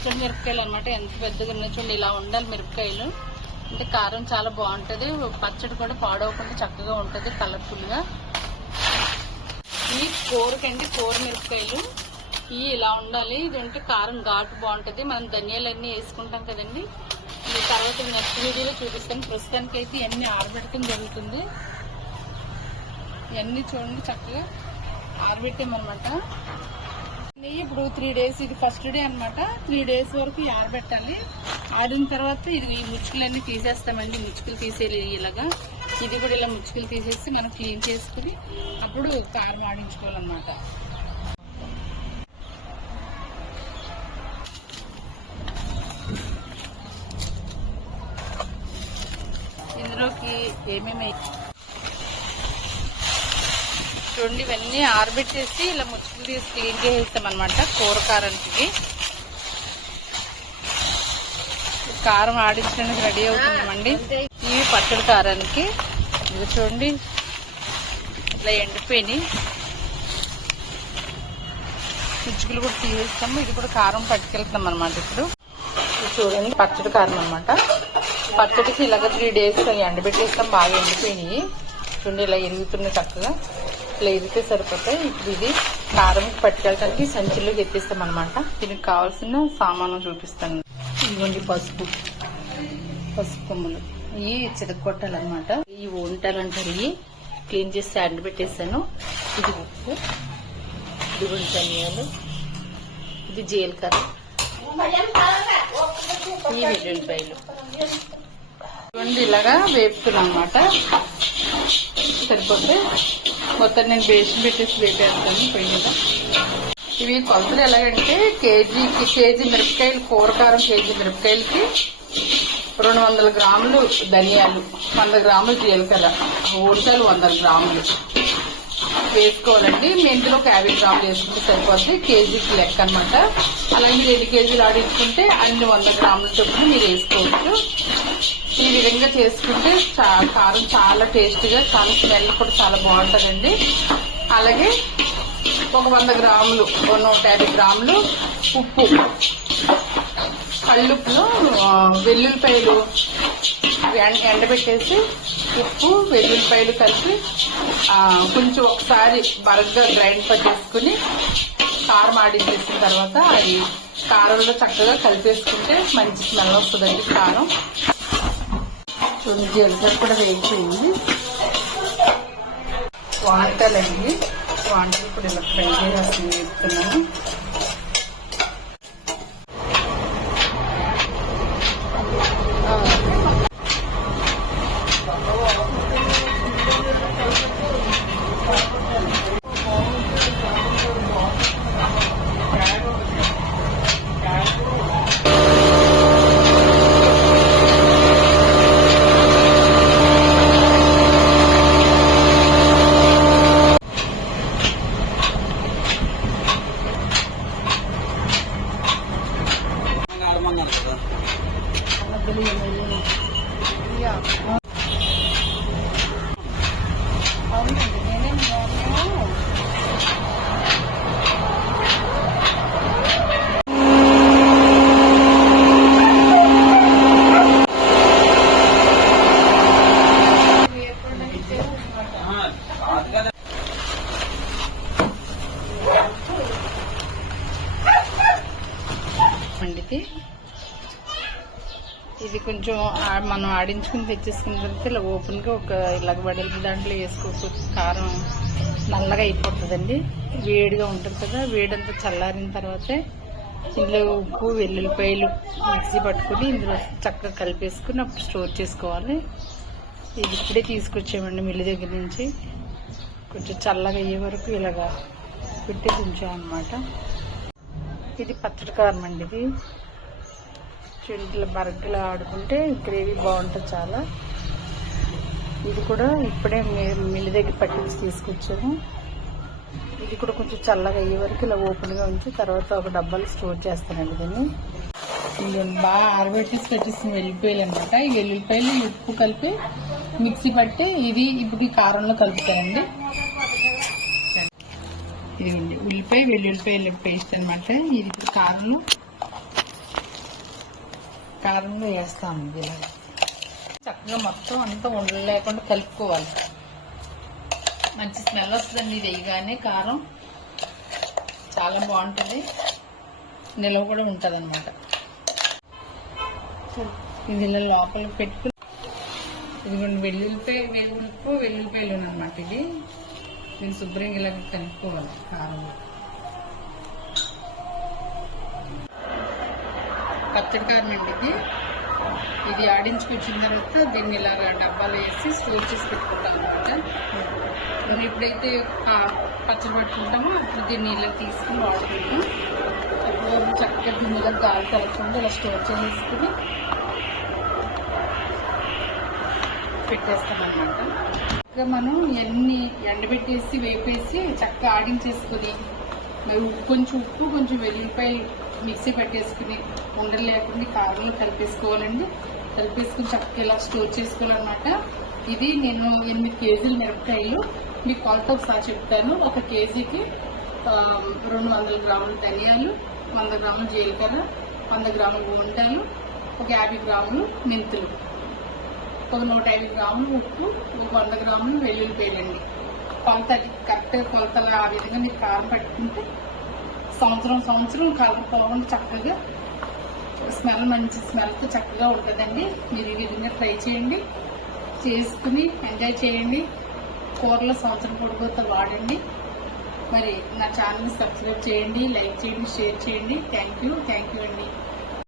పచ్చడి మిరపకాయలు అనమాట. ఎంత పెద్దగా ఉన్నాయి చూడండి, ఇలా ఉండాలి మిరపకాయలు. అంటే కారం చాలా బాగుంటుంది, పచ్చడి కూడా పాడవకుండా చక్కగా ఉంటుంది కలర్ఫుల్గా. ఈ కూరకండి, కూర మిరపకాయలు ఇవి ఇలా ఉండాలి. ఇదంటే కారం ఘాటు బాగుంటుంది. మనం ధనియాలన్నీ వేసుకుంటాం కదండి. ఈ తర్వాత నెక్స్ట్ వీడియోలో చూపిస్తాను. ప్రస్తుతానికి అయితే ఇవన్నీ ఆరబెట్టడం జరుగుతుంది. ఇవన్నీ చూడండి చక్కగా ఆరబెట్టామన్నమాట. ఇప్పుడు 3 days, ఇది ఫస్ట్ డే అనమాట. 3 days వరకు ఆరబెట్టాలి. ఆరిన తర్వాత ఇది ఈ ముచ్చుకులన్నీ తీసేస్తామండి. ముచ్చుకులు తీసేయాలి ఇలాగా. ఇది కూడా ఇలా ముచ్చుకులు తీసేసి మనం క్లీన్ చేసుకుని అప్పుడు కారం ఆడించుకోవాలన్నమాట. ఇందులోకి ఏమేమి చూడండి, ఇవన్నీ ఆరబెట్టేసి ఇలా ముచ్చుకులు తీసి క్లీన్ చేసేస్తాం అనమాట. కూర కారానికి కారం ఆడించడానికి రెడీ అవుతున్నామండి. ఇవి పచ్చడి కారానికి. ఇది చూడండి ఇలా ఎండిపోయినాయి. ముచ్చుకులు కూడా తీసేస్తాము. ఇది కూడా కారం పట్టుకెళ్తాం అనమాట. ఇప్పుడు చూడండి పచ్చడి కారం అనమాట. పచ్చడికి ఇలాగ 3 days ఎండబెట్టేస్తాం. బాగా ఎండిపోయినాయి చూడండి, ఇలా ఎరుగుతున్నాయి చక్కగా. ఇలా ఎరిగితే సరిపోతాయి. ఇప్పుడు ఇది కారంకి పట్టుకెళ్ళడానికి సంచిలోకి ఎత్తిస్తాం అనమాట. దీనికి కావాల్సిన సామాను చూపిస్తాను. ఇదిగోండి పసుపు కొమ్ములు, ఇవి చితకొట్టాలన్నమాట. ఇవి ఉంటారంటారు. ఇవి క్లీన్ చేసి ఎండబెట్టేసాను. ఇది ఉప్పు, ఇది ధనియాలు, ఇది జీలకర్ర, ఈ వెల్లుల్లిపాయలు చూడండి ఇలాగా వేపుతున్నాం అనమాట. సరిపోతే మొత్తం నేను బేషన్ పెట్టేసి వేపేస్తాను పొయ్యి మీద. ఇవి కొలతలు ఎలాగంటే కేజీ మిరపకాయలు, కూరకారం కేజీ మిరపకాయలకి 200 గ్రాములు ధనియాలు, 100 గ్రాములు జీలకర్ర, ఊరకాయలు 100 గ్రాములు వేసుకోవాలండి. మెంతులు ఒక 50 గ్రాములు వేసుకుంటే సరిపోతుంది. కేజీకి లెక్క అనమాట. అలాగే మీరు 2 కేజీలు ఆడించుకుంటే అన్ని 100 గ్రాముల చొప్పున మీరు వేసుకోవచ్చు. ఈ విధంగా చేసుకుంటే కారం చాలా టేస్టీగా, చాలా స్మెల్ కూడా చాలా బాగుంటుందండి. అలాగే ఒక 100 గ్రాములు, 150 గ్రాములు ఉప్పు, కళ్ళుప్పులో వెల్లుల్లిపాయలు ఎండబెట్టేసి ఉప్పు వెల్లుల్లిపాయలు కలిపి కొంచెం ఒకసారి బరగ్గా గ్రైండ్ చేసుకుని కారం ఆడించేసిన తర్వాత అది కారంలో చక్కగా కలిపేసుకుంటే మంచి స్మెల్ వస్తుందండి కారం. చూడండి జీలకర్ర కూడా వేయించింది. వంటలండి, వంటలు కూడా ఇలా ఫ్రై చేసి వేస్తున్నాను. ఇది కొంచెం మనం ఆడించుకుని తెచ్చేసుకున్న తర్వాత ఇలా ఓపెన్గా ఒక ఇలాగ వడలు దాంట్లో వేసుకోవచ్చు. కారం నల్లగా అయిపోతుందండి. వేడిగా ఉంటుంది కదా, వేడంతా చల్లారిన తర్వాతే ఇందులో ఉప్పు వెల్లుల్లిపాయలు మిక్సీ పట్టుకుని ఇందులో చక్కగా కలిపేసుకుని అప్పుడు స్టోర్ చేసుకోవాలి. ఇది ఇప్పుడే తీసుకొచ్చామండి మిల్లు దగ్గర నుంచి. కొంచెం చల్లగా అయ్యే వరకు ఇలాగా పెట్టేసి ఉంచామన్నమాట. ఇది పచ్చడి కారం అండి. ఇది చెంట్ల బరగ్గులు ఆడుకుంటే గ్రేవీ బాగుంటుంది చాలా. ఇది కూడా ఇప్పుడే మిల్లి దగ్గర పట్టించి తీసుకొచ్చాము. ఇది కూడా కొంచెం చల్లగా అయ్యే వరకు ఇలా ఓపెన్గా ఉంచి తర్వాత ఒక డబ్బాలో స్టోర్ చేస్తానండి దీన్ని. ఇది బాగా ఆరబెట్టేసి పెట్టేసిన వెల్లుల్లిపాయలు అనమాట. ఈ వెల్లుల్లిపాయలు ఉప్పు కలిపి మిక్సీ పట్టి ఇది ఇప్పుడు ఈ కారంలో కలుపుతారండి. ఇదిగోండి ఉల్లిపాయ వెల్లుల్లిపాయల పేస్ట్ అనమాట. ఇది ఇప్పుడు కారంలో కారంలో వేస్తాము. ఇలా చక్కగా మొత్తం అంతా ఉండలు లేకుండా కలుపుకోవాలి. మంచి స్మెల్ వస్తుందండి ఇది వేయగానే. కారం చాలా బాగుంటుంది, నిలవ కూడా ఉంటుంది అన్నమాట. ఇది ఇలా లోపల పెట్టుకుని ఇదిగోండి వెల్లుల్లిపాయలు అనమాట. ఇది నేను శుభ్రంగా ఇలా కలుపుకోవాలి కారంలో. పచ్చడి కారం అండి ఇది ఆడించుకొచ్చిన తర్వాత దీన్ని ఇలాగా డబ్బాలో వేసి స్టోర్ చేసి పెట్టుకుంటాం అనమాట. మనం ఎప్పుడైతే పచ్చడి పెట్టుకుంటామో అప్పుడు దీన్ని ఇలా తీసుకుని వాడుకుంటాం. అప్పుడు చక్కగా గిన్నెలో గాలి తలకుండా ఇలా స్టోర్ చేసుకుని పెట్టేస్తాం అనమాట. ఇంకా మనం ఇవన్నీ ఎండబెట్టేసి వేపేసి చక్కగా ఆడించేసుకుని కొంచెం ఉప్పు కొంచెం వెల్లుల్లిపాయలు మిక్సీ పెట్టేసుకుని ఉండలు లేకుండా కారంలో కలిపేసుకోవాలండి. కలిపేసుకుని చక్కగా ఇలా స్టోర్ చేసుకోవాలన్నమాట. ఇది నేను 8 కేజీల మిరపకాయలు మీకు కొలత ఒకసారి చెప్తాను. 1 కేజీకి 200 గ్రాముల ధనియాలు, 100 గ్రాముల జీలకర్ర, 100 గ్రాముల వంటాలు, ఒక 50 గ్రాములు మెంతులు, ఒక 150 గ్రాములు ఉప్పు, ఒక 100 గ్రాములు వెల్లుల్లిపాయలండి. కొలత కరెక్ట్గా కొలతలు ఆ విధంగా మీరు కారం పెట్టుకుంటే సంవత్సరం కలర్ పోకుండా చక్కగా స్మెల్ మంచి స్మెల్తో చక్కగా ఉంటుందండి. మీరు ఈ విధంగా ట్రై చేయండి, చేసుకుని ఎంజాయ్ చేయండి. కూరలో సంవత్సరం పొడిపోతే వాడండి. మరి నా ఛానల్ని సబ్స్క్రైబ్ చేయండి, లైక్ చేయండి, షేర్ చేయండి. థ్యాంక్ యూ అండి.